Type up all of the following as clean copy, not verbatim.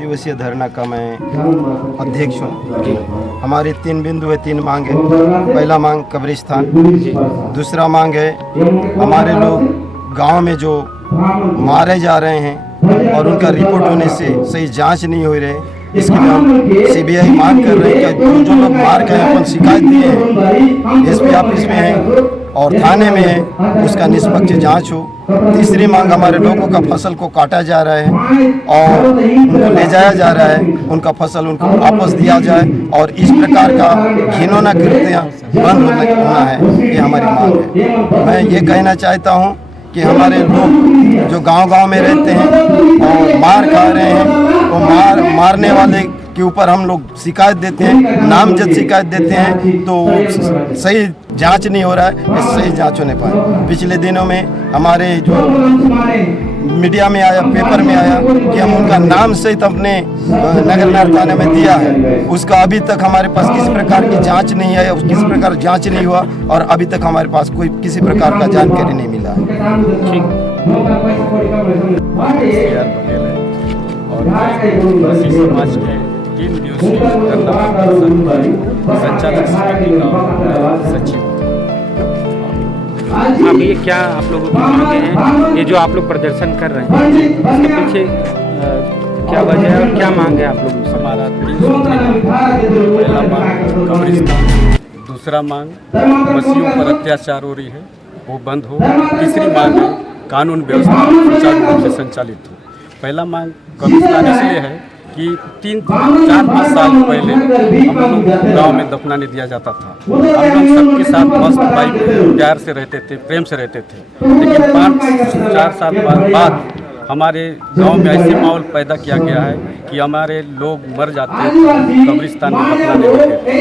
दिवसीय धरना का मैं अध्यक्ष हूँ। हमारी 3 बिंदु है, 3 मांग है। पहला मांग कब्रिस्तान, दूसरा मांग है हमारे लोग गांव में जो मारे जा रहे हैं और उनका रिपोर्ट होने से सही जांच नहीं हो रही, इसके लिए हम सीबीआई मांग कर रहे हैं कि जो लोग मार गए अपन शिकायत दिए हैं, एसपी ऑफिस में है और थाने में है, उसका निष्पक्ष जांच हो। तीसरी मांग हमारे लोगों का फसल को काटा जा रहा है और उनको ले जाया जा रहा है, उनका फसल उनको वापस दिया जाए और इस प्रकार का घिनौना कृत्य बंद होना है, ये हमारी मांग है। मैं ये कहना चाहता हूँ कि हमारे लोग जो गांव-गांव में रहते हैं और मार खा रहे हैं, वो मारने वाले के ऊपर हम लोग शिकायत देते हैं, नामजद शिकायत देते हैं, तो सही जांच नहीं हो रहा है, सही जांच होने पाए। पिछले दिनों में हमारे जो मीडिया में आया, पेपर में आया कि हम उनका नाम सहित अपने नगर थाने में दिया है, उसका अभी तक हमारे पास किसी प्रकार की जांच नहीं है, किसी प्रकार जांच नहीं हुआ और अभी तक हमारे पास कोई किसी प्रकार का जानकारी नहीं मिला है। मसीह समाज के 3 दिवसीय संचालक समिति का सचिव। अब ये क्या आप लोगों की मांगे हैं, ये जो आप लोग प्रदर्शन कर रहे हैं, इसके पीछे क्या वजह है और क्या मांग है आप लोगों से? हमारा 3 सूत्री पहला मांग कब्रिस्तान, दूसरा मांग मसीहों पर अत्याचार हो रही है वो बंद हो, तीसरी मांग है कानून व्यवस्था सुचारू रूप से संचालित हो। पहला मांग कब्रिस्तान इसलिए है कि 3-4-5 साल पहले हम लोग गाँव में दफनाने दिया जाता था। हम लोग सबके साथ मस्त भाई प्यार से रहते थे, प्रेम से रहते थे, लेकिन 5-4 साल बाद हमारे गांव में ऐसे माहौल पैदा किया गया है कि हमारे लोग मर जाते हैं, कब्रिस्तान में दफनाने लगते,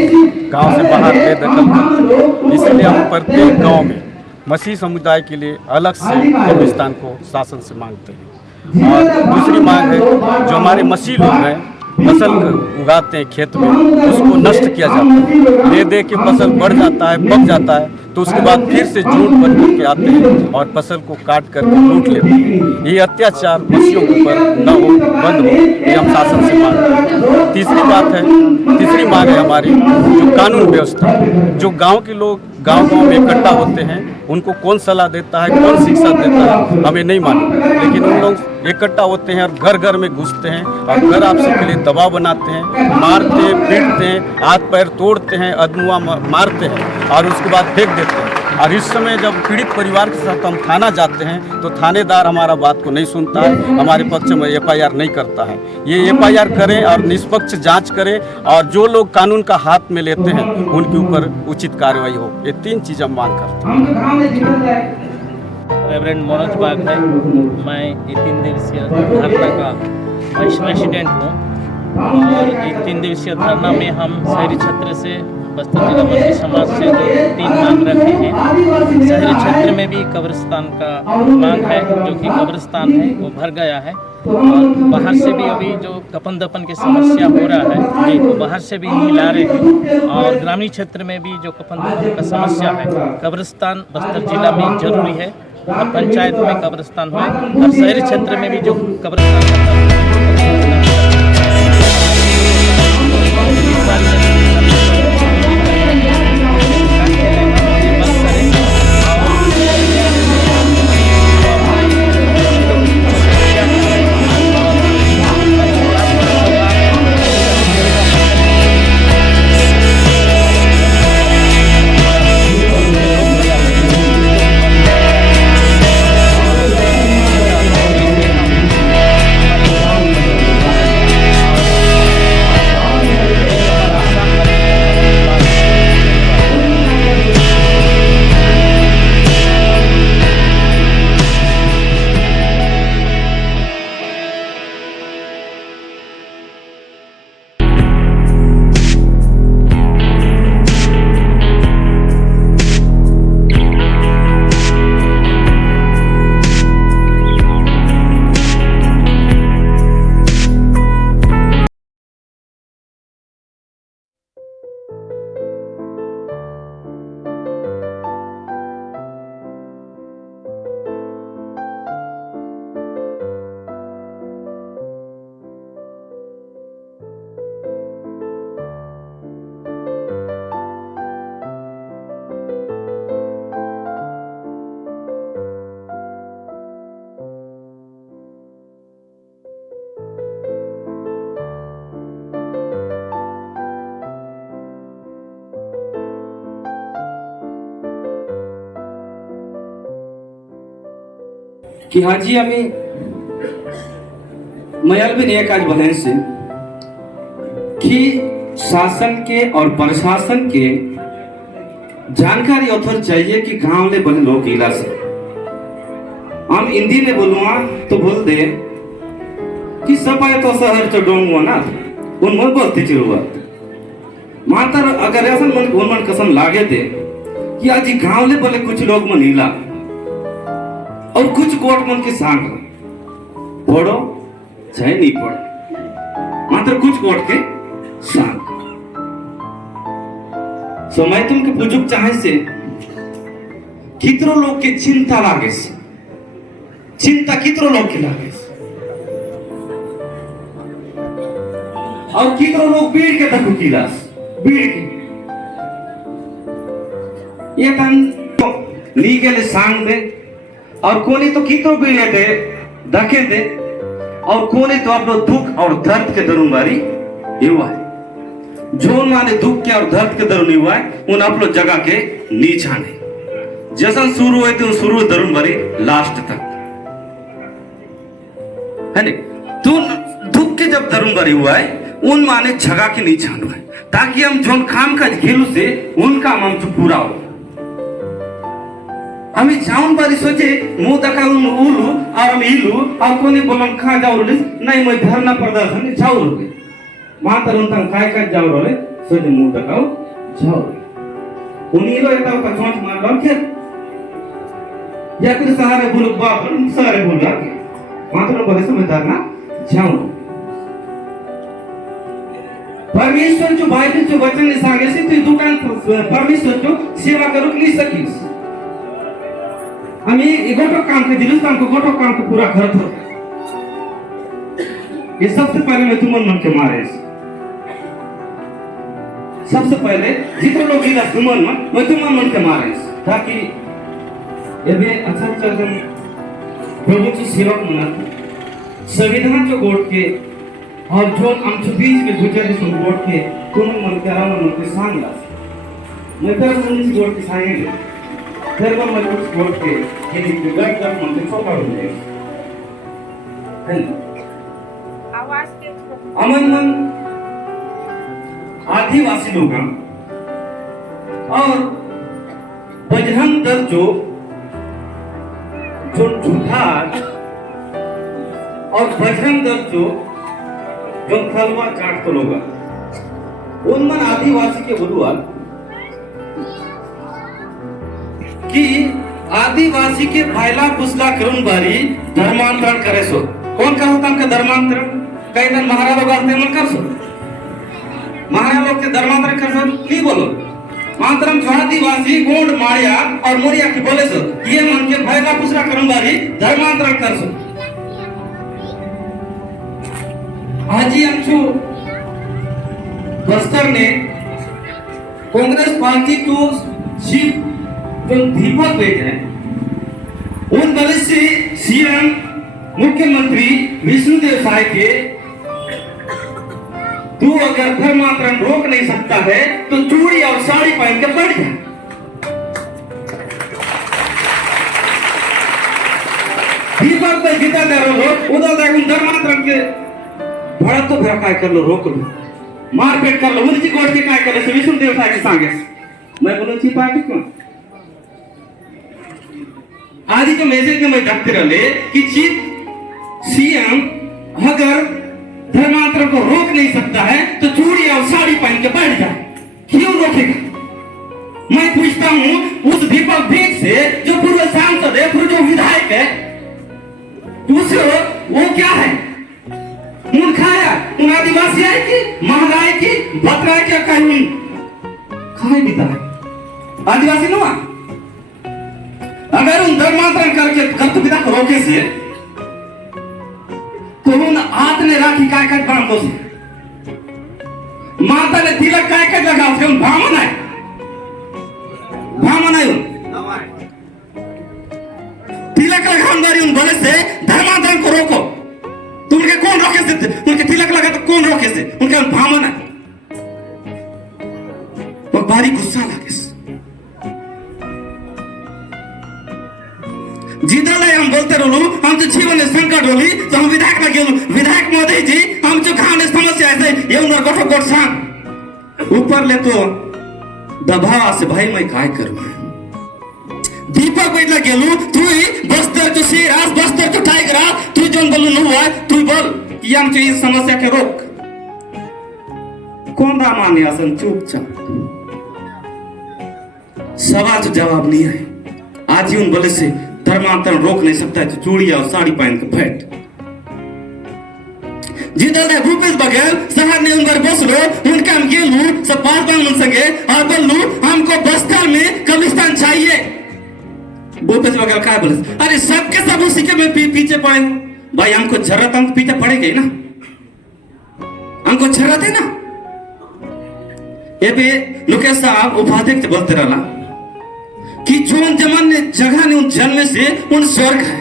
गाँव से बाहर बेदखल करते। इसलिए हम प्रत्येक गाँव में मसीह समुदाय के लिए अलग से कब्रिस्तान को शासन से मांगते हैं। और दूसरी मांग है जो हमारे मसीह लोग हैं फसल उगाते हैं खेत में, उसको नष्ट किया जाता है, ले दे के फसल बढ़ जाता है, पक जाता है, तो उसके बाद फिर से झूठ बन करके आते हैं और फसल को काट कर लूट लेते हैं। ये अत्याचार मसीहों के ऊपर न हो, बंद हो, ये हम शासन से मांगते हैं। तीसरी मांग है हमारी जो कानून व्यवस्था, जो गाँव के लोग गाँव-गाँव में इकट्ठा होते हैं, उनको कौन सलाह देता है, कौन शिक्षा देता है, हमें नहीं मालूम, लेकिन उन लोग इकट्ठा होते हैं और घर घर में घुसते हैं और घर आपसी के लिए दबाव बनाते हैं, मारते हैं, पीटते हैं, हाथ पैर तोड़ते हैं, अदमुआ मारते हैं और उसके बाद फेंक देते हैं। और इस समय जब पीड़ित परिवार के साथ हम थाना जाते हैं तो थानेदार हमारा बात को नहीं सुनता है, हमारे पक्ष में FIR नहीं करता है। ये FIR करें और निष्पक्ष जांच करें और जो लोग कानून का हाथ में लेते हैं उनके ऊपर उचित कार्रवाई हो। ये 3 चीज़ हम मांग करते हैं। रेवरेंड मनोज बाग है, मैं ये 3 दिवसीय धरना का वाइस प्रेसिडेंट हूँ और ये 3 दिवसीय धरना में हम शहरी क्षेत्र से बस्तर जिला मसीह समाज से जो 3 मांग रखे हैं। शहरी क्षेत्र में भी कब्रिस्तान का मांग है, जो कि कब्रिस्तान है वो भर गया है और बाहर से भी अभी जो कफन दफन की समस्या हो रहा है वो बाहर से भी नहीं ला रहे हैं और ग्रामीण क्षेत्र में भी जो कफन दफन का समस्या है, कब्रिस्तान बस्तर जिला में जरूरी है और पंचायत में कब्रिस्तान हो और शहरी क्षेत्र में भी जो कब्रिस्तान की हाजी आम्ही मयालबिन एक आज बहन से कि शासन के और प्रशासन के जानकारी अथर चाहिए कि गांव ले बने लोग इला से हम हिंदी में बोलूँगा तो बोल दे कि सब आए तो शहर चढ़ूंगा ना उन मन बोलते चिरुआ मातर अगर ऐसा मन कसम लागे थे कि आज गांव ले बोले कुछ लोग मन हिला और कुछ कोट मन के सांग पढ़ो चाहे नहीं पढ़ो मात्र कुछ कोट के सांग सो मैं तुमके पूछुक चाहे से कितरो लोग के चिंता लागे से चिंता कितरो लोग के लागे से और कितरो लोग भीड़ के तक किलास भीड़ के ये तन लीगल सांग दे और कोनी तो कितो भीड़ दे धके दे और कोनी तो अपनो दुख और दर्द के दरुन बारी युवा है जो माने दुख के और दर्द के दरुन युवा है उन अपनो जगह के नीचाने जैसा शुरू हुए थे शुरू दरुन बारी लास्ट तक है नहीं तो दुख के जब दरुन बारी हुआ है उन माने जगह के नीचान हुआ है ताकि हम जोन काम का घेलू से उनका हम पूरा हो हमें जाऊन बारी सोचे मुंह दका उलू और हम इलू और कोनी बोलम खा जाओ नहीं मैं धरना प्रदर्शन जाओ रोगे वहां तर उनका काय काय जाओ रोले सोचे मुंह दकाओ जाओ उन्हीं लो एता का चोंच मार लो के या कुछ सहारे बोलो बाप सहारे बोल रहा के वहां तर बोले समय धरना जाओ परमेश्वर जो बाइबल जो वचन ने सांगे से तू दुकान परमेश्वर जो सेवा करू नहीं सकीस आम्ही गोटो काम के दिलस हमको गोटो काम को पूरा करत हो ये सबसे पहले मैं तुम मन के मारे सबसे पहले जितने लोग इला तुमन मैं तुम मन के मारे ताकि ये भी अच्छा चलन प्रभु की सेवा मना संविधान जो गोट के और जो हम बीच में गुजरे सो गोट के तुम मन के राम मन के सांगला मैं तर मन से गोट के सांगे फिर वो मैं कुछ गोट के ये निकल कर मन से छोटा हो जाए है आवाज तेज करो अमन मन आदिवासी लोग हैं और बजरंग दल जो झूठार और बजरंग दल जो तलवार काट तो लोग उनमन आदिवासी के बोलुआ कि आदिवासी के भाईला पुसला करून बारी धर्मांतरण करे सो कौन का होता उनका धर्मांतरण कई दिन महाराज लोग आते मन कर सो महाराज लोग के धर्मांतरण कर सो नहीं बोलो मातरम जो आदिवासी गोंड मारिया और मोरिया की बोले सो ये मन के भाईला पुसला करून बारी धर्मांतरण कर सो आजी आमचो बस्तर ने कांग्रेस पार्टी को चीफ जो दीपक बैठे हैं उन दल से सीएम मुख्यमंत्री विष्णुदेव साय के तू अगर धर्मांतरण रोक नहीं सकता है तो चूड़ी और साड़ी पहन के बैठ जा दीपक पे गीता दे रहे हो उधर तक धर्मांतरण के भड़ा तो फिर काय कर लो रोक लो मारपीट कर लो उनकी गोष्ट की काय कर लो विष्णुदेव साय के सांगे मैं बोलूं छी पार्टी क्यों आज जो मैसेज में मैं देखते रहे कि चीफ सीएम अगर धर्मांतरण को रोक नहीं सकता है तो चूड़ी और साड़ी पहन के बैठ जाए क्यों रोकेगा मैं पूछता हूं उस दीपक भेग से जो पूर्व सांसद है पूर्व जो विधायक है उसे वो क्या है उन खाया उन आदिवासी आए की महंगाई की बतराए क्या कहीं खाए बिता है आदिवासी नुआ अगर उन धर्मांतरण करके कर्तव्य पिता को रोके से तो उन हाथ ने राखी काय काय बांधो से माता ने तिलक काय काय लगा उसे उन भामन है तिलक लगाने वाली उन बोले से धर्मांतरण को रोको तुमके कौन रोके से उनके तिलक लगा तो कौन रोके से उनका भामन है वो भारी गुस्सा लगे जीतल है हम बोलते रहलू हम जो जीवन संकट होली तो हम विधायक में गेलू विधायक महोदय जी हम जो खाने समस्या ऐसे ये उनका गोठो गोठ सांग ऊपर ले तो दबाव से भाई मैं काय करूं दीपक बैठला गेलू तू बस्तर तो शेर आज बस्तर तो टाइगर आज तू जोन बोलू न हुआ तू बोल कि हम जो इस समस्या के रोक कौन दा माने असन चुपचाप सवाल जो जवाब नहीं है आज ही उन बोले से धर्मांतरण रोक नहीं सकता है चूड़िया और साड़ी पहन के बैठ जिधर है भूपेश बघेल शहर ने उनकर बसलो उनका हम गेलू सब पांच बांग उन संगे और बोलू हमको बस्तर में कब्रिस्तान चाहिए भूपेश बघेल क्या बोले अरे सबके सब उसी के में पीछे पड़े भाई हमको जरूरत हम पीछे पड़ेंगे ना हमको जरूरत है ना ये भी लोकेश साहब उपाध्यक्ष बोलते रहना कि जो जमन ने जगह ने उन जन्म से उन स्वर्ग है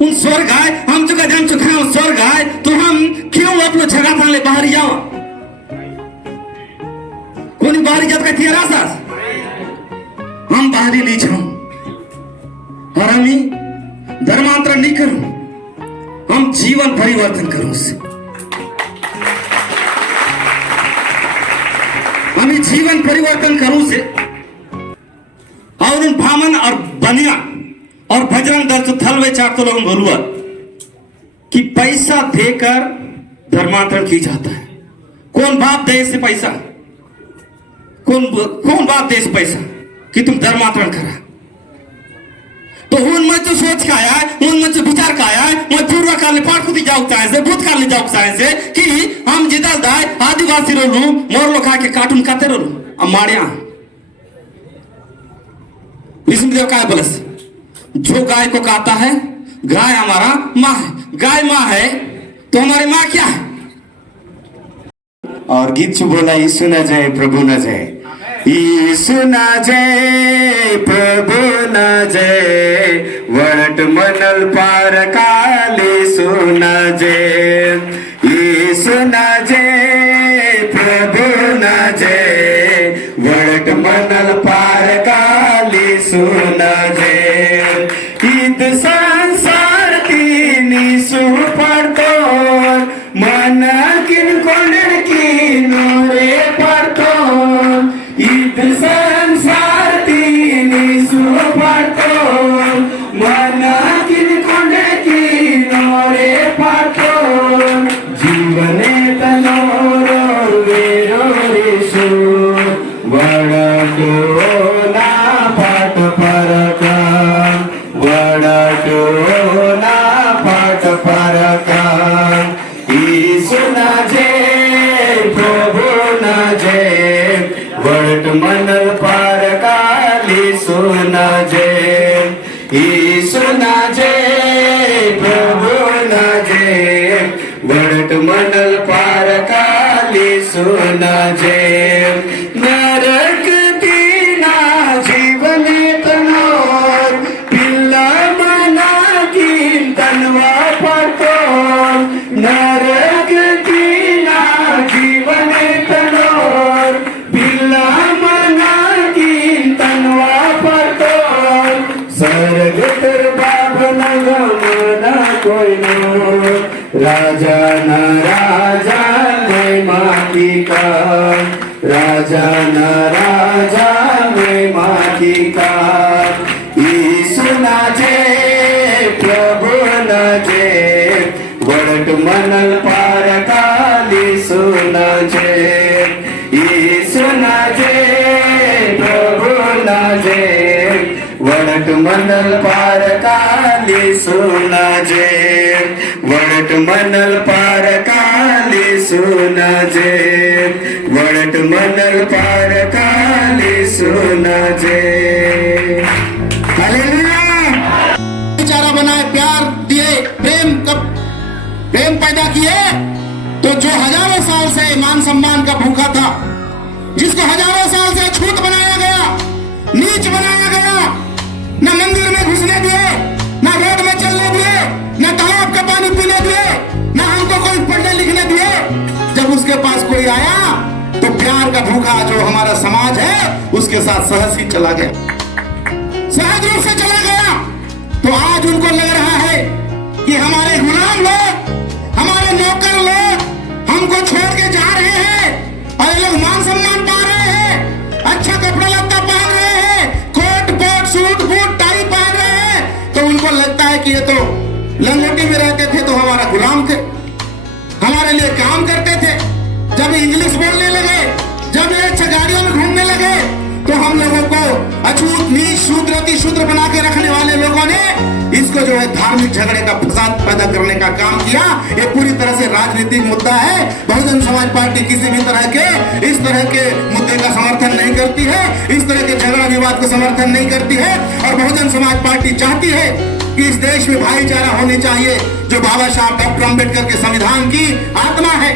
उन स्वर्ग है हम जो जान चुके हैं स्वर्ग है तो हम क्यों अपने जगह थाने बाहर जाओ कौन बाहर जात का तियारा सास हम बाहर नहीं जाऊं और हम धर्मांतरण नहीं करूं हम जीवन परिवर्तन करूं उससे हमें जीवन परिवर्तन करूं से और उन भामन और बनिया और बजरंग दल जो थलवे चार तो लोगों बोलुआ कि पैसा देकर धर्मांतरण की जाता है कौन बाप दे से पैसा कौन बाप दे से पैसा कि तुम धर्मांतरण करा तो उन में जो सोच का आया उन में जो विचार का आया मैं पूर्व काल में पाठ खुदी जाऊँ चाहे से भूत काल में जाऊँ चाहे से कि हम जिदल दाय आदिवासी रोलू मोर लोग खा के कार्टून खाते रोलू अब माड़िया विष्णुदेव काय बोले जो गाय को कहता है गाय हमारा माँ है गाय माँ है तो हमारी माँ क्या है और गीत से बोला यीशु न जय प्रभु न जय यीशु न जय प्रभु न जय वट मनल पार काले सुना जय यीशु न जय प्रभु न जय वट मनल पार काले सुना जय ईद संसार तीनी सुपड़तो मन किन कोणर की नोरे पड़तो ईद संसार तीनी सुपड़तो मन किन कोणर की नोरे पड़तो जीवने तनोरो वेरो रेशो बड़ा डोला पाट परका बड़ा डोला पाट परका यीशु न जय प्रभु न जय वट मनल पार काली सुन जय यीशु न जय प्रभु न जय वट मनल पार काली सुन जय नरक दीना जीवन तनोर पिल्ला मना की तनवा पड़तो नरक दीना जीवन तनोर पिल्ला मना की तनवा पड़तो सर्ग तर बाब मना कोई नो राजा न राजा मैं माटी का राजा न राजा मैं माटी का यीशु न जय प्रभु न जय वट मनल पार काली सुन जय यीशु न जय प्रभु न जय वट मनल पार काली सुन जय वट मनल पार काली सुन जय वट मनल पार काली सुन जय हालेलुया बेचारा बनाए प्यार दिए प्रेम पैदा किए तो जो हजारों साल से मान सम्मान का भूखा था जिसको हजारों साल से छूत बनाया गया नीच बनाया गया न मंदिर में घुसने दिए न रोड में चलने दिए न तालाब का पानी पीने दिए न हमको कोई पढ़ने लिखने दिए जब उसके पास कोई आया तो प्यार का भूखा जो हमारा समाज है उसके साथ सहज ही चला गया सहज रूप से चला गया, तो आज उनको लग रहा है कि हमारे गुलाम लोग, हमारे नौकर लोग हमको छोड़ के जा रहे हैं और ये लोग मान सम्मान पा रहे हैं, अच्छा कपड़ा लत्ता पहन रहे हैं, coat coat suit boot tie पहन रहे हैं, तो उनको लगता है कि ये तो लंगोटी में रहते थे तो हमारा गुलाम थे, हमारे लिए काम करते थे। जब इंग्लिश बोलने लगे, जब ये अच्छा गाड़ियों में घूमने लगे, तो हम लोगों को अछूत नीच शूद्र अति शूद्र बना के रखने वाले लोगों ने इसको जो है धार्मिक झगड़े का फसाद पैदा करने का काम किया। ये पूरी तरह से राजनीतिक मुद्दा है। बहुजन समाज पार्टी किसी भी तरह के इस तरह के मुद्दे का समर्थन नहीं करती है, इस तरह के झगड़ा विवाद का समर्थन नहीं करती है। और बहुजन समाज पार्टी चाहती है कि इस देश में भाईचारा होनी चाहिए, जो बाबा साहब डॉक्टर अम्बेडकर के संविधान की आत्मा है।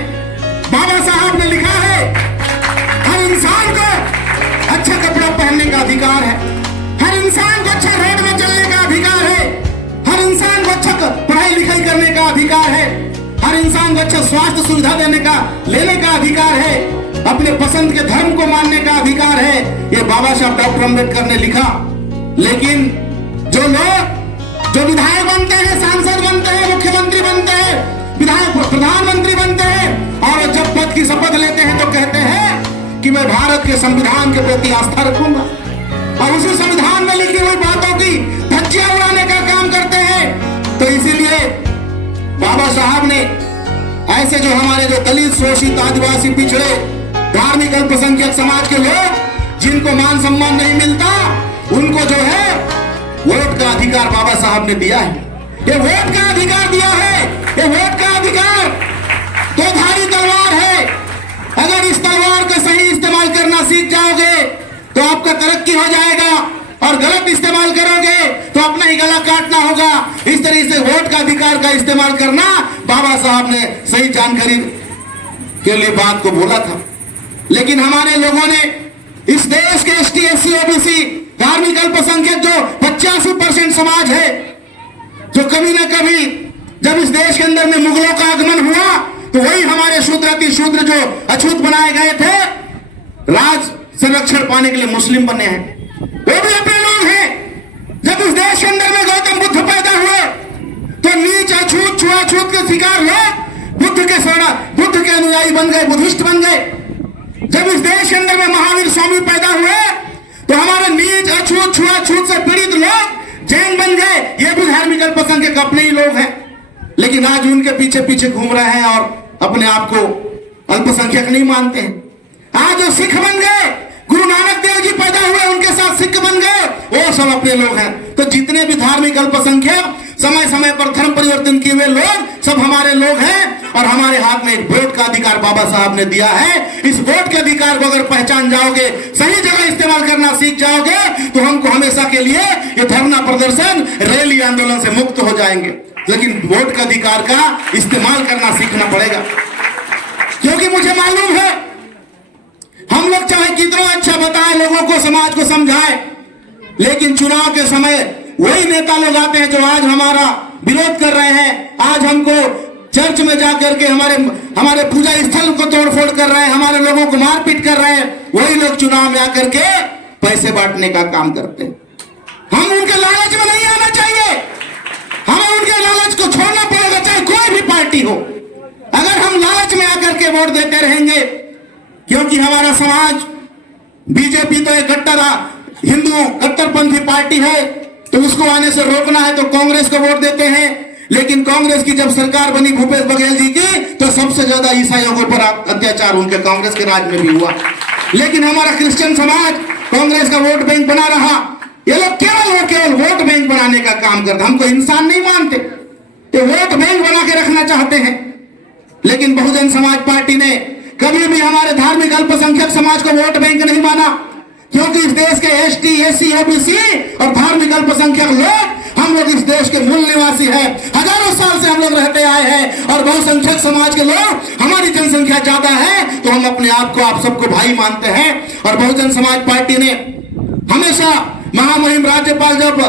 बाबा साहब ने लिखा है हर इंसान को अच्छा कपड़ा पहनने का अधिकार है, हर इंसान को अच्छा रोड में चलने का अधिकार है, हर इंसान को अच्छा पढ़ाई लिखाई करने का अधिकार है, हर इंसान को अच्छा स्वास्थ्य सुविधा लेने का अधिकार है, अपने पसंद के धर्म को मानने का अधिकार है। ये बाबा साहब डॉक्टर अम्बेडकर ने लिखा। लेकिन जो लोग जो विधायक बनते हैं, सांसद बनते हैं, मुख्यमंत्री बनते हैं, विधायक प्रधानमंत्री बनते हैं और जब पद की शपथ लेते हैं तो कहते हैं कि मैं भारत के संविधान के प्रति आस्था रखूंगा और उसी संविधान में लिखी हुई बातों की धज्जियां उड़ाने का काम करते हैं। तो इसीलिए बाबा साहब ने ऐसे जो हमारे जो दलित शोषित आदिवासी पिछड़े धार्मिक अल्पसंख्यक समाज के लोग जिनको मान सम्मान नहीं मिलता, उनको जो है वोट का अधिकार बाबा साहब ने दिया है। ये वोट का अधिकार दिया है। ये वोट का अधिकार दो धारी तलवार है। अगर इस तलवार का सही इस्तेमाल करना सीख जाओगे तो आपका तरक्की हो जाएगा और गलत इस्तेमाल करोगे तो अपना ही गला काटना होगा। इस तरह से वोट का अधिकार का इस्तेमाल करना बाबा साहब ने सही जानकारी के लिए बात को बोला था। लेकिन हमारे लोगों ने इस देश के एसटी एससी ओबीसी धार्मिक अल्पसंख्यक जो 85% समाज है, जो कभी ना कभी जब इस देश के अंदर में मुगलों का आगमन हुआ तो वही हमारे शूद्र अति शूद्र जो अछूत बनाए गए थे, राज संरक्षण पाने के लिए मुस्लिम बने हैं, वो भी अपने लोग हैं। जब इस देश के अंदर में गौतम बुद्ध पैदा हुए तो नीच अछूत छुआछूत के शिकार लोग बुद्ध के अनुयायी बन गए, बुद्धिस्ट बन गए। जब इस देश के अंदर में महावीर स्वामी पैदा हुए तो हमारे नीच अछूत छुआछूत से पीड़ित लोग जैन बन गए। ये भी धार्मिक अल्पसंख्यक अपने ही लोग हैं, लेकिन आज उनके पीछे पीछे घूम रहे हैं और अपने आप को अल्पसंख्यक नहीं मानते हैं। आज जो सिख बन गए, गुरु नानक देव जी पैदा हुए, उनके साथ सिख बन गए, वो सब अपने लोग हैं। तो जितने भी धार्मिक अल्पसंख्यक समय समय पर धर्म परिवर्तन किए हुए लोग सब हमारे लोग हैं और हमारे हाथ में एक वोट का अधिकार बाबा साहब ने दिया है। इस वोट के अधिकार को अगर पहचान जाओगे, सही जगह इस्तेमाल करना सीख जाओगे तो हमको हमेशा के लिए ये धरना प्रदर्शन रैली आंदोलन से मुक्त हो जाएंगे। लेकिन वोट के अधिकार का इस्तेमाल करना सीखना पड़ेगा, क्योंकि मुझे मालूम है हम लोग चाहे कितना अच्छा बताए, लोगों को समाज को समझाए, लेकिन चुनाव के समय वही नेता लोग आते हैं जो आज हमारा विरोध कर रहे हैं, आज हमको चर्च में जाकर के हमारे पूजा स्थल को तोड़फोड़ कर रहे हैं, हमारे लोगों को मारपीट कर रहे हैं। वही लोग चुनाव में आकर के पैसे बांटने का काम करते हैं। हम उनके लालच में नहीं आना चाहिए, हमें उनके लालच को छोड़ना पड़ेगा, चाहे कोई भी पार्टी हो। अगर हम लालच में आकर के वोट देते रहेंगे, क्योंकि हमारा समाज बीजेपी तो एक हिंदू कट्टरपंथी पार्टी है, तो उसको आने से रोकना है तो कांग्रेस को वोट देते हैं। लेकिन कांग्रेस की जब सरकार बनी भूपेश बघेल जी की, तो सबसे ज्यादा ईसाइयों के ऊपर अत्याचार उनके कांग्रेस के राज में भी हुआ। लेकिन हमारा क्रिश्चियन समाज कांग्रेस का वोट बैंक बना रहा। ये लोग केवल वोट बैंक बनाने का काम करते, हमको इंसान नहीं मानते, ये वोट बैंक बना के रखना चाहते हैं। लेकिन बहुजन समाज पार्टी ने कभी भी हमारे धार्मिक अल्पसंख्यक समाज को वोट बैंक नहीं माना, क्योंकि इस देश के एसटी एससी ओबीसी और धार्मिक अल्पसंख्यक लोग, हम लोग इस देश के मूल निवासी हैं। हजारों साल से हम लोग रहते आए हैं और बहुसंख्यक समाज के लोग, हमारी जनसंख्या ज्यादा है तो हम अपने आप को आप सबको भाई मानते हैं। और बहुजन समाज पार्टी ने हमेशा महामहिम राज्यपाल जब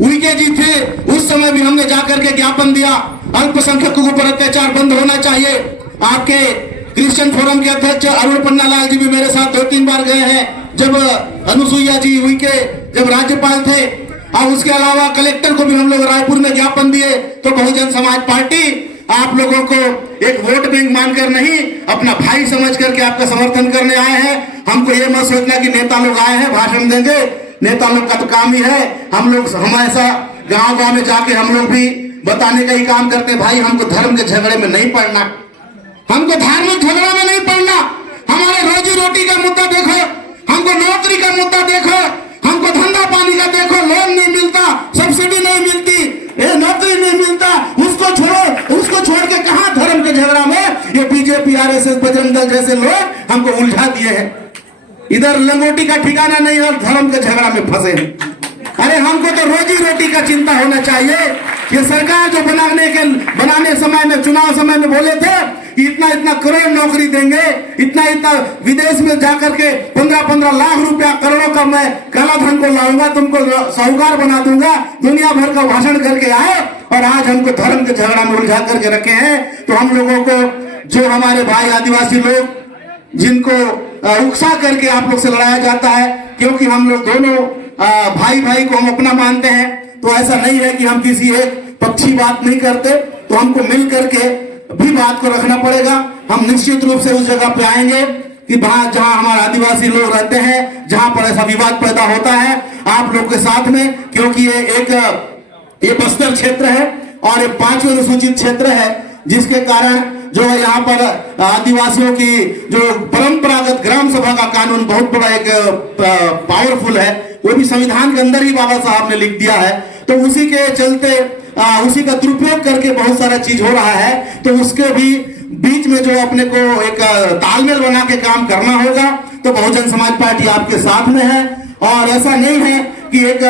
उनके जी थे, उस समय भी हमने जाकर के ज्ञापन दिया, अल्पसंख्यकों के ऊपर अत्याचार बंद होना चाहिए। आपके क्रिश्चियन फोरम के अध्यक्ष अरुण पन्ना लाल जी भी मेरे साथ 2-3 बार गए हैं, जब अनुसुईया जी हुई के जब राज्यपाल थे, और उसके अलावा कलेक्टर को भी हम लोग रायपुर में ज्ञापन दिए, तो बहुजन समाज पार्टी आप लोगों को एक वोट बैंक मानकर नहीं, अपना भाई समझ करके आपका समर्थन करने आए हैं। हमको ये मत सोचना कि नेता लोग आए हैं भाषण देंगे, नेता लोग का तो काम ही है, हम ऐसा गांव गांव में जाके हम लोग भी बताने का ही काम करते हैं, भाई हमको धर्म के झगड़े में नहीं पड़ना, हमको धार्मिक झगड़ा में नहीं पड़ना, हमारे रोजी रोटी का मुद्दा देखो, हमको नौकरी का मुद्दा देखो, हमको धंधा पानी का देखो, लोन नहीं मिलता, सब्सिडी नहीं मिलती, नौकरी नहीं मिलता, उसको छोड़ के कहां धर्म के झगड़ा में ये बीजेपी आरएसएस बजरंग दल जैसे लोग हमको उलझा दिए हैं। इधर लंगोटी का ठिकाना नहीं है और धर्म के झगड़ा में फंसे हैं। अरे हमको तो रोजी रोटी का चिंता होना चाहिए। ये सरकार जो बनाने समय में, चुनाव समय में बोले थे कि इतना करोड़ नौकरी देंगे, इतना विदेश में जाकर के 15 लाख रुपया करोड़ों का मैं काला धन को लाऊंगा, तुमको साहूकार बना दूंगा, दुनिया भर का भाषण करके आए और आज हमको धर्म के झगड़ा में उलझा करके रखे हैं। तो हम लोगों को, जो हमारे भाई आदिवासी लोग जिनको उकसा करके आप लोग से लड़ाया जाता है, क्योंकि हम लोग दोनों भाई को हम अपना मानते हैं, तो ऐसा नहीं है कि हम किसी एक पक्षी बात नहीं करते, तो हमको मिल करके भी बात को रखना पड़ेगा। हम निश्चित रूप से उस जगह पे आएंगे कि जहां हमारे आदिवासी लोग रहते हैं, जहां पर ऐसा विवाद पैदा होता है, आप लोग के साथ में, क्योंकि ये बस्तर क्षेत्र है और ये 5वें अनुसूचित क्षेत्र है, जिसके कारण जो यहाँ पर आदिवासियों की जो परंपरागत ग्राम सभा का कानून बहुत बड़ा एक पावरफुल है, वो भी संविधान के अंदर ही बाबा साहब ने लिख दिया है। तो उसी के चलते उसी का दुरुपयोग करके बहुत सारा चीज हो रहा है, तो उसके भी बीच में जो अपने को एक तालमेल बना के काम करना होगा। तो बहुजन समाज पार्टी आपके साथ में है, और ऐसा नहीं है कि एक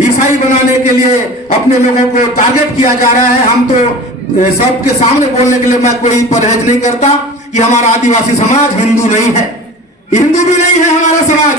ईसाई बनाने के लिए अपने लोगों को टारगेट किया जा रहा है। हम तो सबके सामने बोलने के लिए मैं कोई परहेज नहीं करता कि हमारा आदिवासी समाज हिंदू नहीं है, हिंदू भी नहीं है हमारा समाज।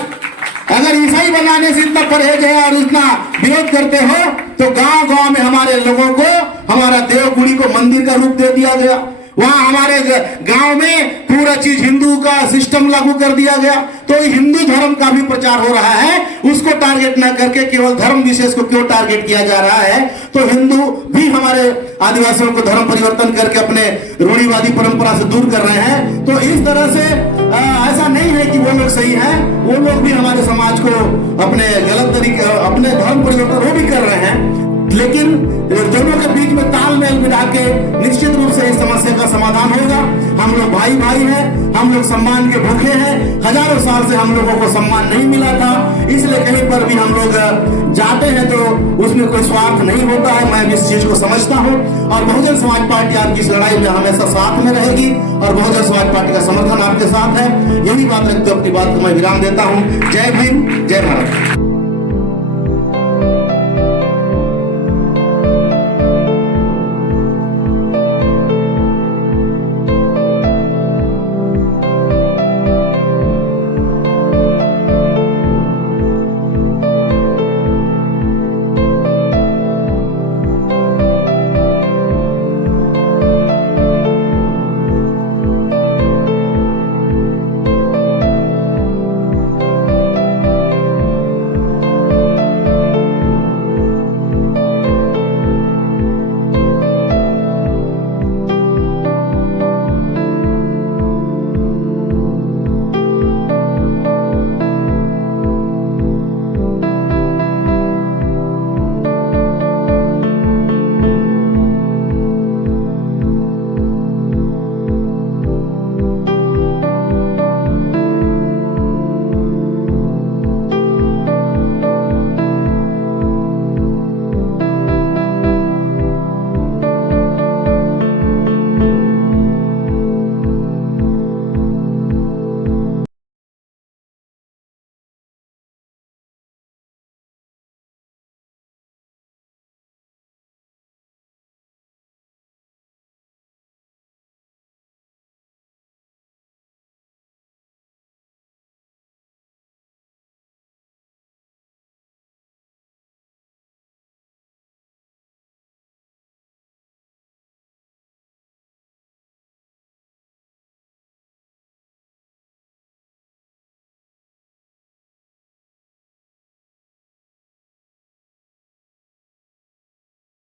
अगर ईसाई बनाने से इतना परहेज है और इतना विरोध करते हो, तो गांव गांव में हमारे लोगों को हमारा देवगुड़ी को मंदिर का रूप दे दिया गया, वहां हमारे गांव में पूरा चीज हिंदू का सिस्टम लागू कर दिया गया। तो हिंदू धर्म का भी प्रचार हो रहा है, उसको टारगेट न करके केवल धर्म विशेष को क्यों टारगेट किया जा रहा है। तो हिंदू भी हमारे आदिवासियों को धर्म परिवर्तन करके अपने रूढ़िवादी परंपरा से दूर कर रहे हैं। तो इस तरह से ऐसा नहीं है कि वो लोग सही हैं, वो लोग भी हमारे समाज को अपने गलत तरीके, अपने धर्म परिवर्तन वो भी कर रहे हैं, लेकिन दोनों के बीच में तालमेल मिला के निश्चित रूप से इस समस्या का समाधान होगा। हम लोग भाई हैं, हम लोग सम्मान के भूखे हैं, हजारों साल से हम लोगों को सम्मान नहीं मिला था, इसलिए कहीं पर भी हम लोग जाते हैं तो उसमें कोई स्वार्थ नहीं होता है। मैं इस चीज को समझता हूँ, और बहुजन समाज पार्टी आपकी इस लड़ाई में हमेशा साथ में रहेगी, और बहुजन समाज पार्टी का समर्थन आपके साथ है। यही बात रखते हुए अपनी बात को मैं विराम देता हूँ। जय भीम, जय भारत।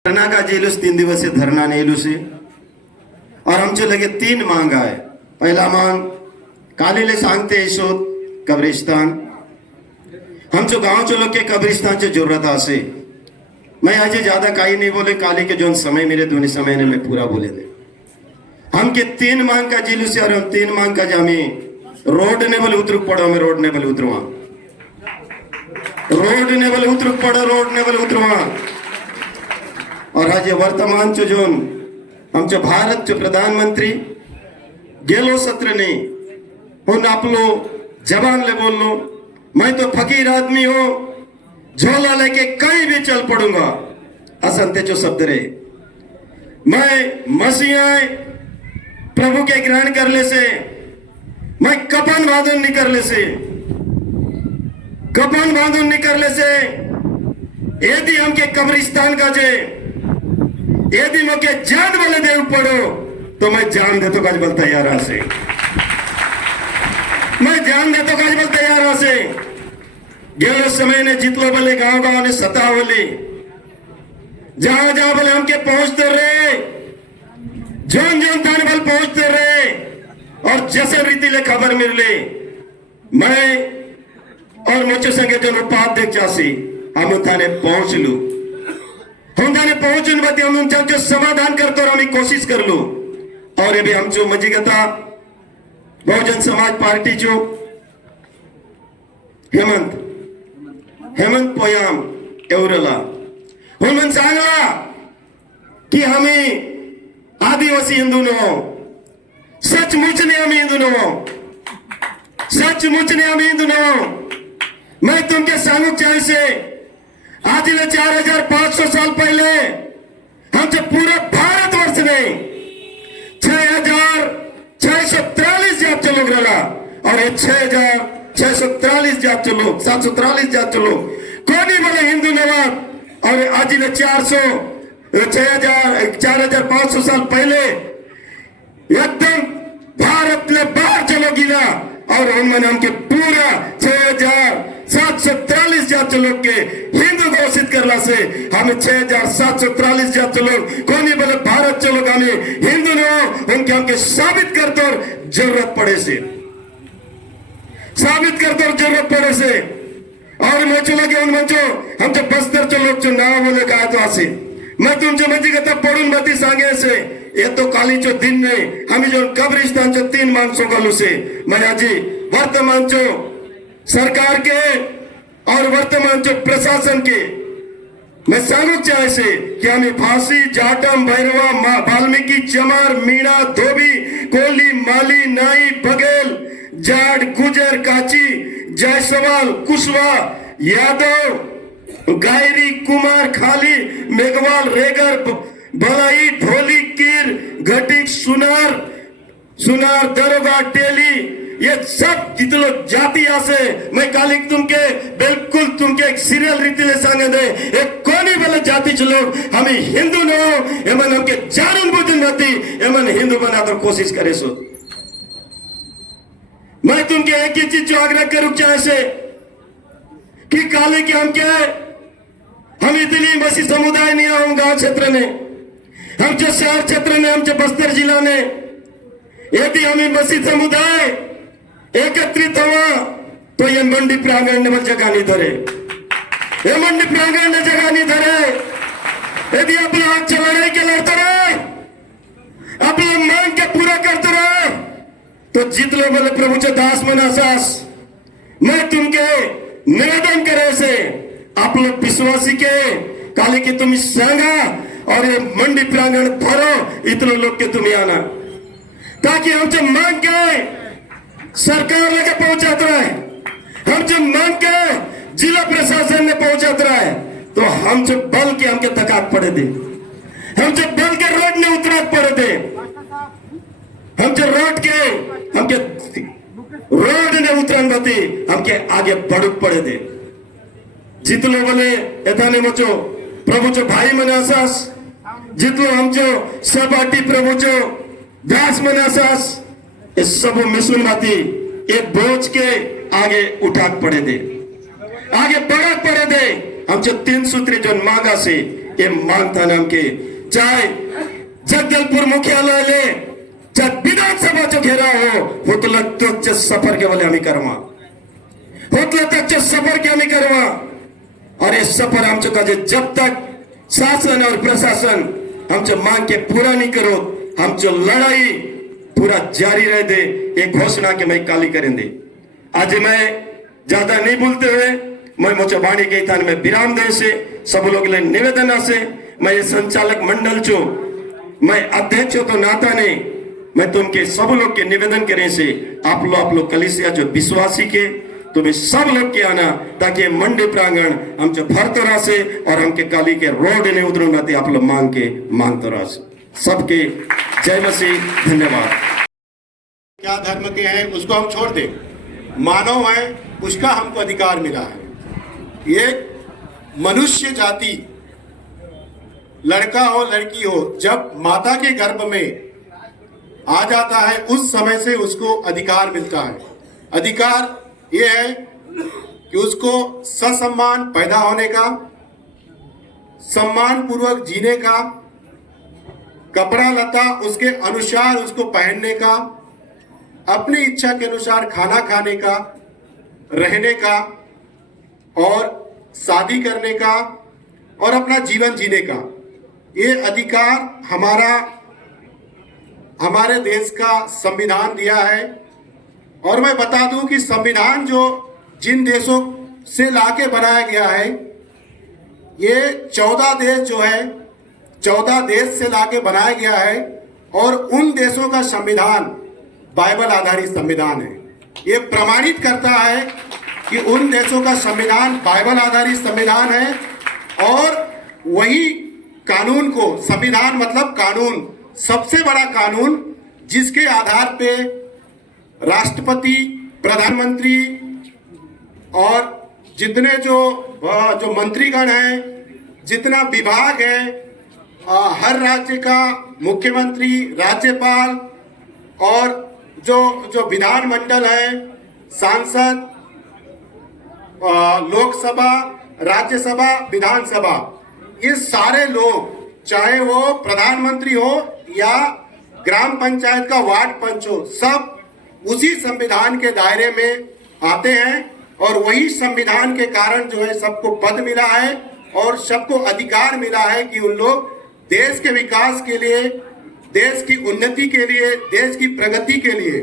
धरना का जेलूस 3 दिवसीय धरना नेलू से और हमचे लगे 3 मांग आहे. पहला मांग कालीले सांगते यशोद कब्रिस्तान हमचो गांव चो लोग के कब्रिस्तान से जरूरत आसे. मैं आज ज्यादा काई नहीं बोले काली के जो समय मेरे दोनों समय ने मैं पूरा बोले दे. हम के 3 मांग का जेलूस और हम 3 मांग का जामी रोड ने बोले उतरुक पड़ो में रोड ने बोले उतरुआ रोड ने बोले उतरुक पड़ो रोड ने बोले उतरुआ. और आज वर्तमान चो जो हमचे भारत चो प्रधानमंत्री गेलो सत्र ने उन आप लो जबान ले बोल लो मैं तो फकीर आदमी हूं झोला लेके कहीं भी चल पड़ूंगा असंते चो शब्द रे. मैं मसीहा प्रभु के ग्रहण कर ले से मैं कपन बांधन निकर ले से कपन बांधन निकर ले से यदि हमके कब्रिस्तान का जे यदि मके जान वाले देव पड़ो तो मैं जान दे तो काज बल तैयार से मैं जान दे तो काज बल तैयार से. गेलो समय ने जितलो बले गांव गांव ने सतावली जहां जहां बले हमके पहुंचते रहे जोन जोन थाने बल पहुंचते रहे और जैसे रीति ले खबर मिले मैं और मुझे संगे जो उपाध्यक्ष आसी हम थाने पहुंच लू हम थाने पहुंचने बती हम जो समाधान करते और हम कोशिश कर लू. और ये भी हम जो मजीगता बहुजन समाज पार्टी जो हेमंत पोयाम एवरला हुन सांगला कि हमें आदिवासी हिंदू नो सचमुच ने हम हिंदू नो सचमुच ने हम हिंदू नो. मैं तुमके सांगू चाहे से आज 4500 साल पहले हम जब पूरा भारतवर्ष में 6643 जात के लोग रहा और ये 6643 जात के लोग 743 जात के लोग कोनी वाले हिंदू नवाब और आज 4500 साल पहले एकदम भारत ने बाहर चलो गिरा और हमके पूरा 6743 जात लोग के हिंदू घोषित करला से हमें 6743 जात लोग कोनी बोले भारत चलो हमें हिंदू न हो उनके हमके साबित कर दो जरूरत पड़े से साबित कर दो जरूरत पड़े से. और मैं चला गया उन मंचो हम जब बस्तर चो लोग चो नाम बोले कहा तो आसे मैं तुम जो मजी का तब पढ़ून बती सांगे से ये तो काली चो दिन नहीं हमें जो कब्रिस्तान चो 3 मांग गलू से मैं आज वर्तमान चो सरकार के और वर्तमान जो प्रशासन के मैं सांगू चाहे से कि हमें फांसी जाटम भैरवा वाल्मीकि चमार मीणा धोबी कोली माली नाई बघेल जाट गुजर काची जायसवाल कुशवा यादव गायरी कुमार खाली मेघवाल रेगर भलाई ढोली कीर घटिक सुनार दरोगा टेली ये सब जितने जाति आसे मैं कालिक तुमके बिल्कुल तुमके एक सीरियल रीति ले सांगे दे एक कोनी वाले जाति चलो हमें हिंदू न हो एमन हमके जानन बुझन रहती एमन हिंदू बना तो कोशिश करे सो. मैं तुमके एक ही चीज जो आग्रह करूँ चाहे से कि काले के हम क्या हम इतनी बसी समुदाय नहीं आऊं गांव क्षेत्र में हम जो शहर क्षेत्र में हम जो बस्तर जिला ने यदि हमें बसी समुदाय एकत्रित हुआ तो ये मंडी प्रांगण ने जगह नहीं धरे ये मंडी प्रांगण ने जगह नहीं धरे. यदि अपना हाथ लड़ाई के लड़ते रहे अपने मांग के पूरा करते रहे तो जीत लो बोले प्रभु चे दास मनासास मैं तुमके निवेदन करे से आप लोग विश्वासी के काले की तुम संगा और ये मंडी प्रांगण भरो इतने लोग के तुम्हें आना ताकि हम जब मांग के सरकार लेके पहुंचाते रहे हम जब मांग के जिला प्रशासन ने पहुंचाते रहे तो हम जब बल के हमके तकात पड़े थे हम जब बल के रोड ने उतरात पड़े थे हम जब रोड के हमके रोड ने उतरन बती हमके आगे बढ़ुक पड़े थे जितने बोले एथाने मुझो प्रभु जो भाई मनासास जितने हम जो सबाटी प्रभु जो दास मनासास इस सब मिश्रण बाती एक बोझ के आगे उठाक पड़े थे आगे बढ़क पड़े थे हम जो 3 सूत्री जो मांगा से ये मांग था नाम के, चाहे जगदलपुर मुख्यालय ले, चाहे विधानसभा जो घेरा हो तक सफर के वाले हमें करवा, तक सफर के हमें करवा। और ये सफर हम चुका जब तक शासन और प्रशासन हमसे मांग के पूरा नहीं करो, हम जो लड़ाई पूरा जारी रह दे, एक घोषणा के मैं काली करेंगे। आज मैं ज्यादा नहीं बोलते हुए मैं मुझे वाणी के थान में विराम दे से सब लोग ले निवेदन से मैं ये संचालक मंडल चो मैं अध्यक्ष हो तो नाता नहीं मैं तुमके सब लोग के निवेदन करें से आप लोग कलिसिया जो विश्वासी के तुम्हें सब लोग के आना ताकि मंडी प्रांगण हम जो भरतो रहा से और हमके काली के रोड ने उधर ना आप लोग मांग तो रहा से। सबके जय मसीह, धन्यवाद। क्या धर्म के हैं उसको हम छोड़ दें, मानव है उसका हमको अधिकार मिला है। ये मनुष्य जाति लड़का हो लड़की हो जब माता के गर्भ में आ जाता है उस समय से उसको अधिकार मिलता है। अधिकार ये है कि उसको ससम्मान पैदा होने का, सम्मान पूर्वक जीने का, कपड़ा लता उसके अनुसार उसको पहनने का, अपनी इच्छा के अनुसार खाना खाने का, रहने का और शादी करने का और अपना जीवन जीने का। ये अधिकार हमारे देश का संविधान दिया है। और मैं बता दूं कि संविधान जो जिन देशों से लाके बनाया गया है, ये 14 देश जो है 14 देश से लाके बनाया गया है और उन देशों का संविधान बाइबल आधारित संविधान है। ये प्रमाणित करता है कि उन देशों का संविधान बाइबल आधारित संविधान है और वही कानून को, संविधान मतलब कानून, सबसे बड़ा कानून जिसके आधार पे राष्ट्रपति, प्रधानमंत्री और जितने जो मंत्रीगण हैं, जितना विभाग है, हर राज्य का मुख्यमंत्री, राज्यपाल और जो विधानमंडल है, सांसद, लोकसभा, राज्यसभा, विधानसभा, ये सारे लोग चाहे वो प्रधानमंत्री हो या ग्राम पंचायत का वार्ड पंच हो, सब उसी संविधान के दायरे में आते हैं और वही संविधान के कारण जो है सबको पद मिला है और सबको अधिकार मिला है कि उन लोग देश के विकास के लिए, देश की उन्नति के लिए, देश की प्रगति के लिए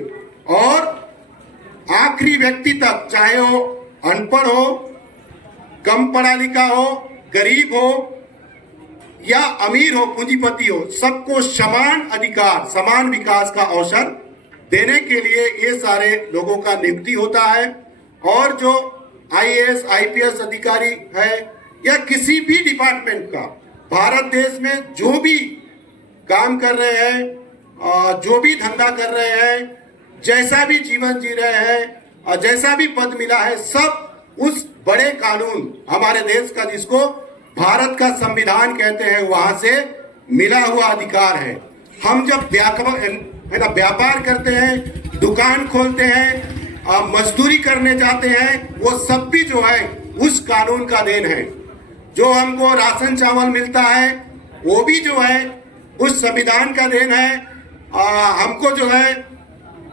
और आखिरी व्यक्ति तक, चाहे वो अनपढ़ हो, कम पढ़ा लिखा हो, गरीब हो या अमीर हो, पूंजीपति हो, सबको समान अधिकार, समान विकास का अवसर देने के लिए ये सारे लोगों का नियुक्ति होता है। और जो आईएएस, आईपीएस अधिकारी है या किसी भी डिपार्टमेंट का भारत देश में जो भी काम कर रहे हैं, जो भी धंधा कर रहे हैं, जैसा भी जीवन जी रहे हैं और जैसा भी पद मिला है, सब उस बड़े कानून हमारे देश का जिसको भारत का संविधान कहते हैं वहां से मिला हुआ अधिकार है। हम जब व्यापार करते हैं, दुकान खोलते हैं, मजदूरी करने जाते हैं, वो सब भी जो है उस कानून का देन है। जो हमको राशन चावल मिलता है वो भी जो है उस संविधान का देन है। हमको जो है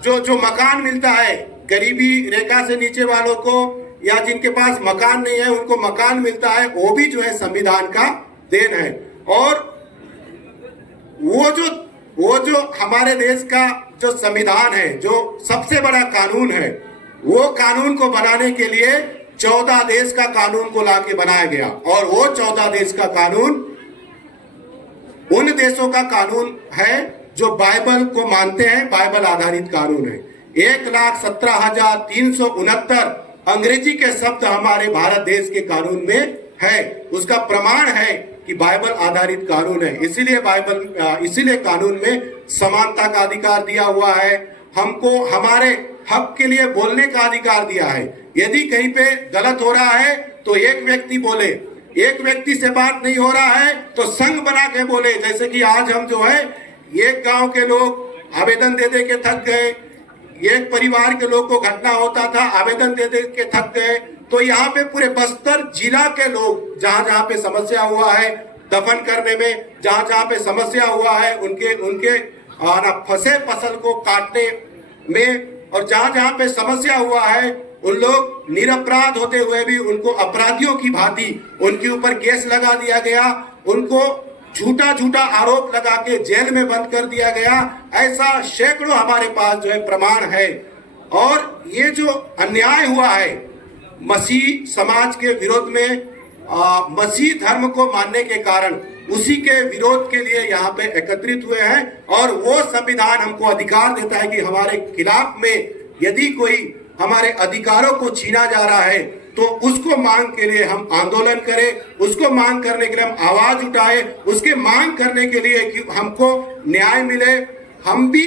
जो मकान मिलता है, गरीबी रेखा से नीचे वालों को या जिनके पास मकान नहीं है उनको मकान मिलता है, वो भी जो है संविधान का देन है। और वो जो हमारे देश का जो संविधान है, जो सबसे बड़ा कानून है, वो कानून को बनाने के लिए 14 देश का कानून को लाके बनाया गया। और वो 14 देश का कानून उन देशों का कानून है जो बाइबल को मानते हैं, बाइबल आधारित कानून है। 1,17,369 अंग्रेजी के शब्द हमारे भारत देश के कानून में है। उसका प्रमाण है कि बाइबल आधारित कानून है। इसीलिए कानून में समानता का अधिकार दिया हुआ है। हमको हमारे हक के लिए बोलने का अधिकार दिया है। यदि कहीं पे गलत हो रहा है तो एक व्यक्ति बोले, एक व्यक्ति से बात नहीं हो रहा है तो संघ बना के बोले। जैसे कि आज हम जो है एक गांव के लोग आवेदन दे दे के थक गए, एक परिवार के लोग को घटना होता था, आवेदन दे दे के थक गए, तो यहाँ पे पूरे बस्तर जिला के लोग जहाँ जहाँ पे समस्या हुआ है दफन करने में, जहाँ जहाँ पे समस्या हुआ है उनके फंसे फसल को काटने में, और जहाँ जहाँ पे समस्या हुआ है उन लोग निरपराध होते हुए भी उनको अपराधियों की भांति उनके ऊपर केस लगा दिया गया, उनको झूठा आरोप लगा के जेल में बंद कर दिया गया। ऐसा सैकड़ों हमारे पास जो है प्रमाण है। और ये जो अन्याय हुआ है मसीह समाज के विरोध में, मसीह धर्म को मानने के कारण, उसी के विरोध के लिए यहाँ पे एकत्रित हुए हैं। और वो संविधान हमको अधिकार देता है कि हमारे खिलाफ में यदि कोई हमारे अधिकारों को छीना जा रहा है तो उसको मांग के लिए हम आंदोलन करें, उसको मांग करने के लिए हम आवाज उठाए, उसके मांग करने के लिए कि हमको न्याय मिले। हम भी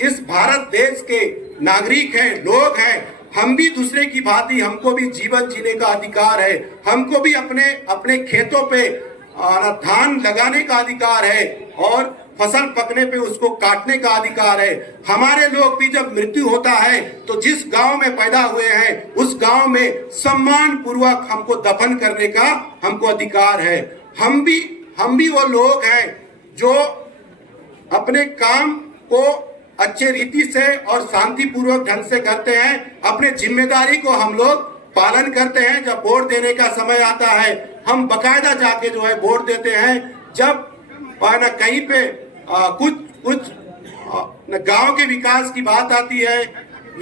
इस भारत देश के नागरिक हैं, लोग हैं, हम भी दूसरे की भांति, हमको भी जीवन जीने का अधिकार है, हमको भी अपने खेतों पे धान लगाने का अधिकार है और फसल पकने पे उसको काटने का अधिकार है। हमारे लोग भी जब मृत्यु होता है तो जिस गांव में पैदा हुए हैं उस गांव में सम्मान पूर्वक हमको दफन करने का हमको अधिकार है। हम भी वो लोग हैं जो अपने काम को अच्छे रीति से और शांतिपूर्वक ढंग से करते हैं, अपने जिम्मेदारी को हम लोग पालन करते हैं। जब वोट देने का समय आता है हम बकायदा जाके जो है वोट देते हैं। जब ना कहीं पे कुछ गांव के विकास की बात आती है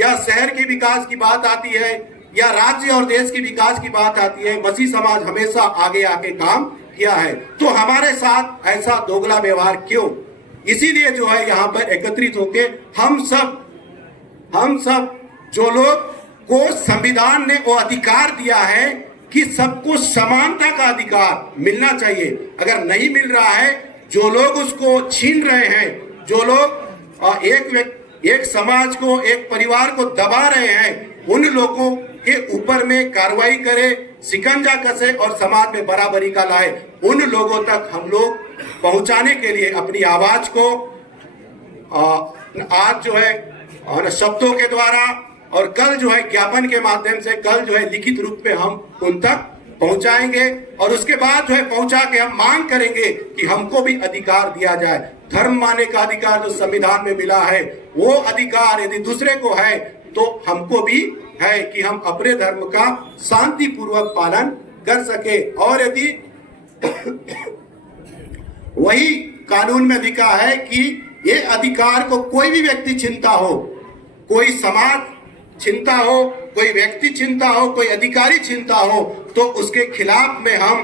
या शहर के विकास की बात आती है या राज्य और देश के विकास की बात आती है, मसीह समाज हमेशा आगे आके काम किया है। तो हमारे साथ ऐसा दोगला व्यवहार क्यों? इसीलिए जो है यहाँ पर एकत्रित होके हम सब जो लोग को संविधान ने वो अधिकार दिया है कि सबको समानता का अधिकार मिलना चाहिए, अगर नहीं मिल रहा है, जो लोग उसको छीन रहे हैं, जो लोग एक समाज को, एक परिवार को दबा रहे हैं, उन लोगों के ऊपर में कार्रवाई करे, शिकंजा कसे और समाज में बराबरी का लाए। उन लोगों तक हम लोग पहुंचाने के लिए अपनी आवाज को आज जो है शब्दों के द्वारा और कल जो है ज्ञापन के माध्यम से, कल जो है लिखित रूप में हम उन तक पहुंचाएंगे और उसके बाद जो है पहुंचा के हम मांग करेंगे कि हमको भी अधिकार दिया जाए। धर्म मानने का अधिकार जो संविधान में मिला है वो अधिकार यदि दूसरे को है तो हमको भी है कि हम अपने धर्म का शांतिपूर्वक पालन कर सके। और यदि वही कानून में लिखा है कि ये अधिकार को कोई भी व्यक्ति छीनता हो, कोई समाज छीनता हो, कोई व्यक्ति छीनता हो, कोई अधिकारी छीनता हो, तो उसके खिलाफ में हम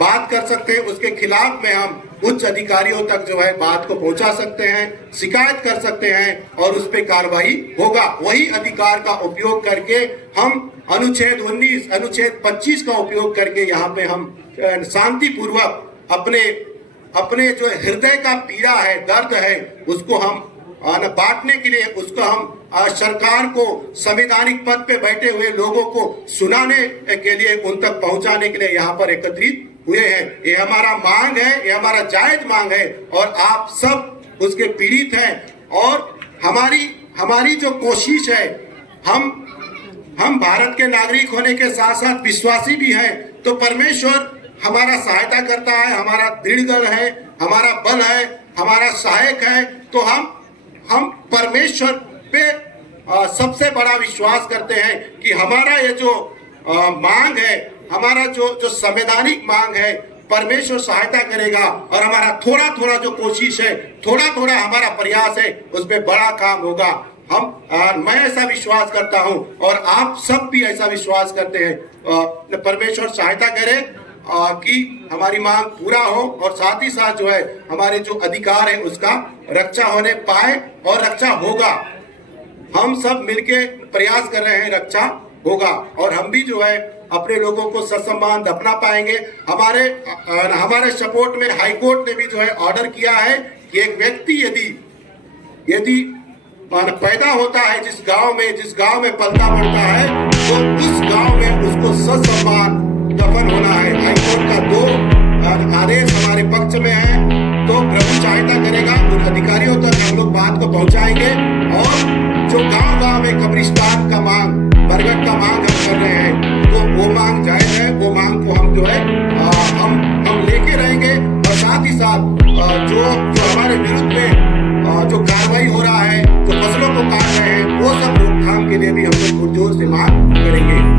बात कर सकते हैं, उसके खिलाफ में हम उच्च अधिकारियों तक जो है बात को पहुंचा सकते हैं, शिकायत कर सकते हैं और उस पर कार्रवाई होगा। वही अधिकार का उपयोग करके हम अनुच्छेद 19, अनुच्छेद 25 का उपयोग करके यहाँ पे हम शांतिपूर्वक अपने जो हृदय का पीड़ा है, दर्द है, उसको हम बांटने के लिए, उसको हम सरकार को, संवैधानिक पद पे बैठे हुए लोगों को सुनाने के लिए, उन तक पहुंचाने के लिए यहाँ पर एकत्रित हुए हैं। ये हमारा मांग है, ये हमारा जायज मांग है और आप सब उसके पीड़ित हैं। और हमारी जो कोशिश है, हम भारत के नागरिक होने के साथ साथ विश्वासी भी हैं, तो परमेश्वर हमारा सहायता करता है, हमारा दृढ़ दल है, हमारा बल है, हमारा सहायक है। तो हम परमेश्वर पे सबसे बड़ा विश्वास करते हैं कि हमारा ये जो मांग है, हमारा जो संवैधानिक मांग है, परमेश्वर सहायता करेगा और हमारा थोड़ा जो कोशिश है, थोड़ा हमारा प्रयास है, उसमें बड़ा काम होगा। मैं ऐसा विश्वास करता हूं और आप सब भी ऐसा विश्वास करते हैं। परमेश्वर सहायता करे कि हमारी मांग पूरा हो और साथ ही साथ जो है हमारे जो अधिकार है उसका रक्षा होने पाए और रक्षा होगा। हम सब मिलके प्रयास कर रहे हैं, रक्षा होगा और हम भी जो है अपने लोगों को ससम्मान दफना पाएंगे। हमारे सपोर्ट में हाई कोर्ट ने भी जो है ऑर्डर किया है कि एक व्यक्ति यदि पैदा होता है जिस गांव में पलता बढ़ता है, तो उस गांव में उसको ससम्मान दफन होना है। हाईकोर्ट का 2 आदेश हमारे पक्ष में है, तो प्रभु सहायता करेगा, उन अधिकारियों तक हम लोग बात को पहुंचाएंगे और जो गांव में कब्रिस्तान का मांग, बरगद का मांग हम कर रहे हैं, तो वो मांग जायज है, वो मांग को हम जो है हम लेके रहेंगे और के लिए भी हम लोग पुरजोर से मांग करेंगे।